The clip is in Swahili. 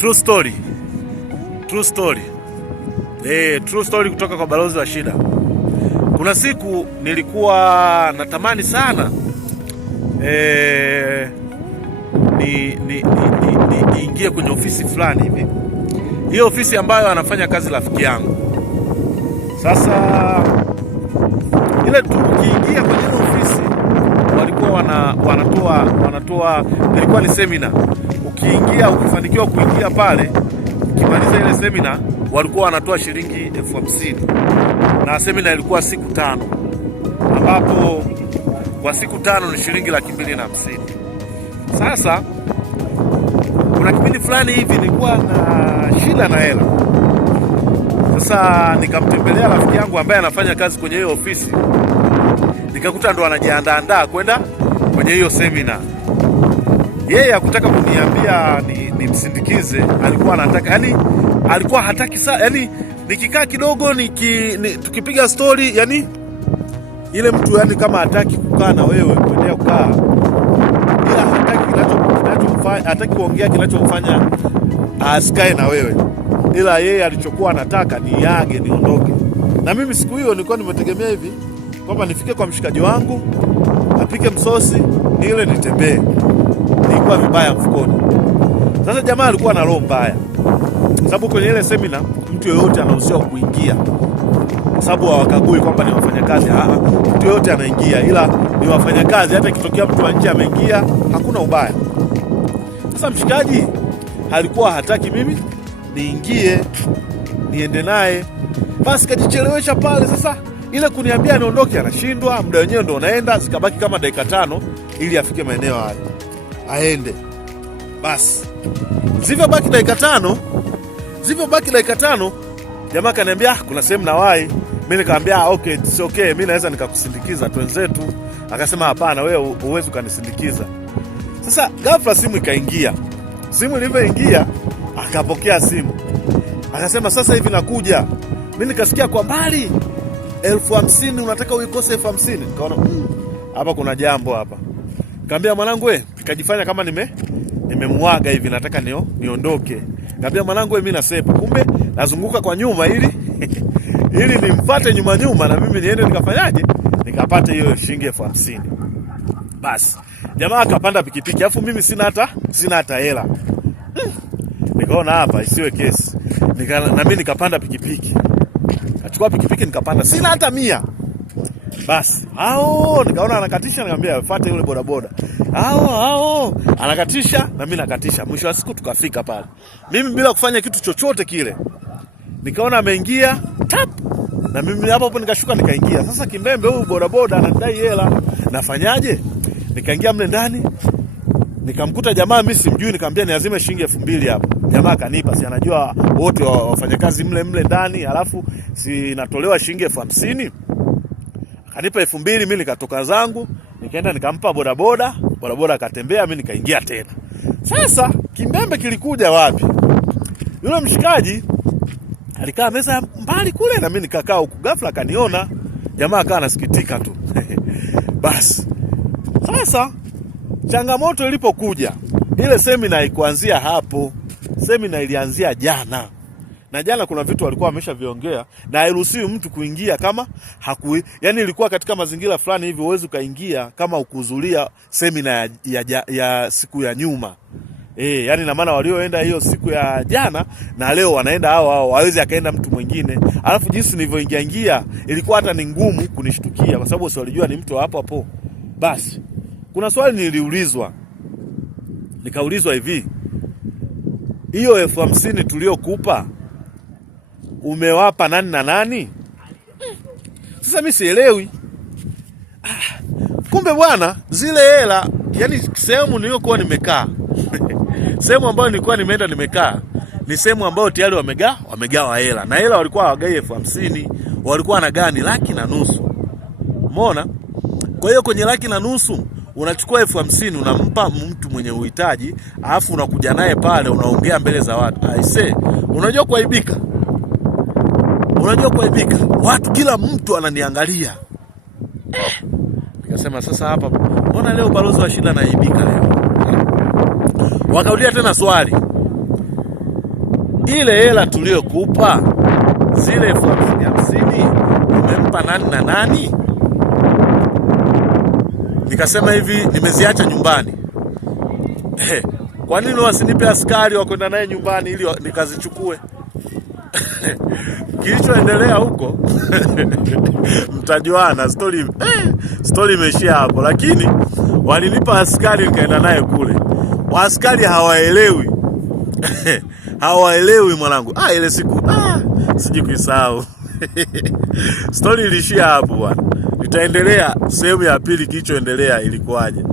True story. True story. True story kutoka kwa balozi wa shida. Kuna siku nilikuwa natamani sana niingie kwenye ofisi fulani hivi. Hiyo ofisi ambayo anafanya kazi rafiki yangu. Sasa ile tukiingia kwenye ile ofisi walikuwa wanatoa ilikuwa ni seminar. Ukiingia ukifanikiwa kuingia pale, ukimaliza ile seminar walikuwa wanatoa shilingi 50,000. Na seminar ilikuwa siku 5. Ambapo kwa siku 5 ni shilingi 250,000. Sasa kuna kipindi fulani hivi nilikuwa na shida na hela. Sasa nikamtembelea rafiki yangu ambaye anafanya kazi kwenye hiyo ofisi. Nikakuta ndo anajiandaa kwenda kwenye hiyo seminar. Yeye hakutaka kuniambia nimsindikize, alikuwa anataka, yani alikuwa hataki yani nikikaa kidogo tukipiga story, yani ile mtu yani kama hataki kukaa na wewe kuendelea kukaa, ila hataki kuongea kinachomfanya asikae na wewe, ila yeye alichokuwa anataka niage niondoke. Na mimi siku hiyo nilikuwa nimetegemea hivi kwamba nifike kwa mshikaji wangu apike msosi ile nitembee. Nilikuwa vibaya mfukoni. Sasa jamaa alikuwa na roho mbaya, sababu kwenye ile seminar mtu yoyote anaruhusiwa kuingia, kwa sababu hawakagui kwamba ni wafanyakazi. Mtu yoyote anaingia, ila ni wafanyakazi. Hata ikitokea mtu wa nje ameingia hakuna ubaya. Sasa mshikaji alikuwa hataki mimi niingie niende naye, basi kajichelewesha pale. Sasa ile kuniambia niondoke anashindwa, muda wenyewe ndo unaenda, zikabaki kama dakika 5 ili afike maeneo hayo aende. Basi zilivyobaki dakika 5 jamaa kaniambia kuna sehemu na wai. Mimi nikamwambia okay, it's okay, mimi naweza nikakusindikiza twenzetu. Akasema hapana, wewe huwezi ukanisindikiza. Sasa ghafla simu ikaingia. Simu ilivyoingia akapokea simu. Akasema sasa hivi nakuja. Mimi nikasikia kwa mbali 50,000, unataka uikose 50,000. Nikaona hapa kuna jambo hapa. Nikamwambia mwanangu nikajifanya kama nimemwaga hivi, nataka niondoke. Nikamwambia mwanangu mimi nasepa. Kumbe nazunguka kwa nyuma ili nimfuate nyuma na mimi niende nikafanyaje? Nikapata hiyo shilingi 50,000. Basi jamaa akapanda pikipiki, alafu mimi sina hata hela. Nikaona hapa isiwe kesi. Na mimi nikapanda pikipiki. Kachukua pikipiki nikapanda, sina hata 100. Basi nikaona anakatisha, nikamwambia fuate yule bodaboda. Anakatisha na mimi nakatisha. Mwisho wa siku tukafika pale. Mimi bila kufanya kitu chochote kile. Nikaona ameingia, tap. Na mimi hapo nikashuka nikaingia. Sasa kimbembe huyu bodaboda anadai hela. Nafanyaje? Nikaingia mle ndani. Nikamkuta jamaa mimi simjui, nikamwambia niazime shilingi 2,000 hapo. Jamaa akanipa, si anajua wote wafanyakazi mle ndani, alafu si natolewa shilingi 50,000. Akanipa 2,000, mimi nikatoka zangu, nikaenda nikampa bodaboda akatembea, mimi nikaingia tena. Sasa kimbembe kilikuja wapi? Yule mshikaji alikaa meza mbali kule na mimi nikakaa huku. Ghafla akaniona, jamaa akawa anasikitika tu. Basi sasa changamoto ilipokuja, ile seminar haikuanzia hapo. Seminar ilianzia jana. Na jana kuna vitu walikuwa wameshaviongea, na hairuhusiwi mtu kuingia kama yani ilikuwa katika mazingira fulani hivi uweze kaingia kama ukuhudhuria seminar ya siku ya nyuma. Yani na maana walioenda hiyo siku ya jana na leo wanaenda hao hawezi akaenda mtu mwingine. Alafu jinsi nilivyoingia ilikuwa hata ni ngumu kunishtukia, kwa sababu si walijua ni mtu hapo. Basi kuna swali niliulizwa. Nikaulizwa hivi, hiyo 50,000 tuliokupa umewapa nani na nani? Sasa mimi sielewi. Kumbe bwana, zile hela, yani sehemu niliyokuwa nimekaa sehemu ambayo nilikuwa nimekaa ni sehemu ambayo tayari wamegawa hela. Na hela walikuwa hawagai 50,000, walikuwa wanagawa ni 1,500,000. Umeona? Kwa hiyo kwenye 1,500,000 unachukua 50,000 unampa mtu mwenye uhitaji, alafu unakuja naye pale unaongea mbele za watu. Aise, unajua kuaibika. Watu kila mtu ananiangalia. Nikasema sasa hapa, mbona leo balozi wa shida anaibika leo? Wakaulia tena swali. ile hela tuliyokupa zile 50,000 umempa nani na nani? Nikasema hivi, nimeziacha nyumbani. Kwa nini wasinipe askari wa kwenda naye nyumbani ili nikazichukue? Kilichoendelea huko mtajuana, story imeishia hapo, lakini walinipa askari nikaenda naye kule. Waaskari hawaelewi. Hawaelewi mwanangu. Ile siku siji kuisahau. Story ilishia hapo bwana. Nitaendelea sehemu ya pili, kilichoendelea ilikuwaje.